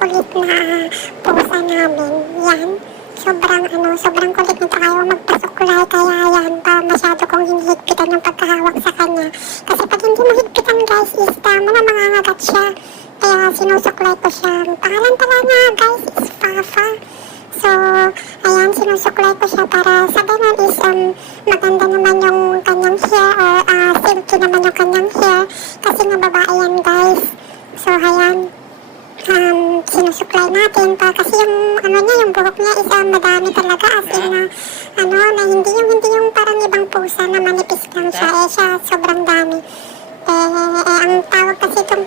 kulit na pusa namin. Yan. Sobrang kulit nito, ayaw magpasuklay, kaya yan pa masyado kong hinihigpitan yung pagkahawak sa kanya. Kasi pag hindi mo higpitan guys, is tama na mangangagat siya. Kaya sinusuklay ko siya. Ang pangalan pala niya guys is Fafa. So, ayan, sinusuklay ko siya para sa ganun is maganda naman yung kanyang hair or silky naman yung kanyang hair. Kasi nga babae yan guys. So, ayan. Sinusuklay natin pa kasi yung buhok niya is madami talaga as in na hindi yung parang ibang pusa na manipis lang siya, siya sobrang dami. Ang tawag kasi itong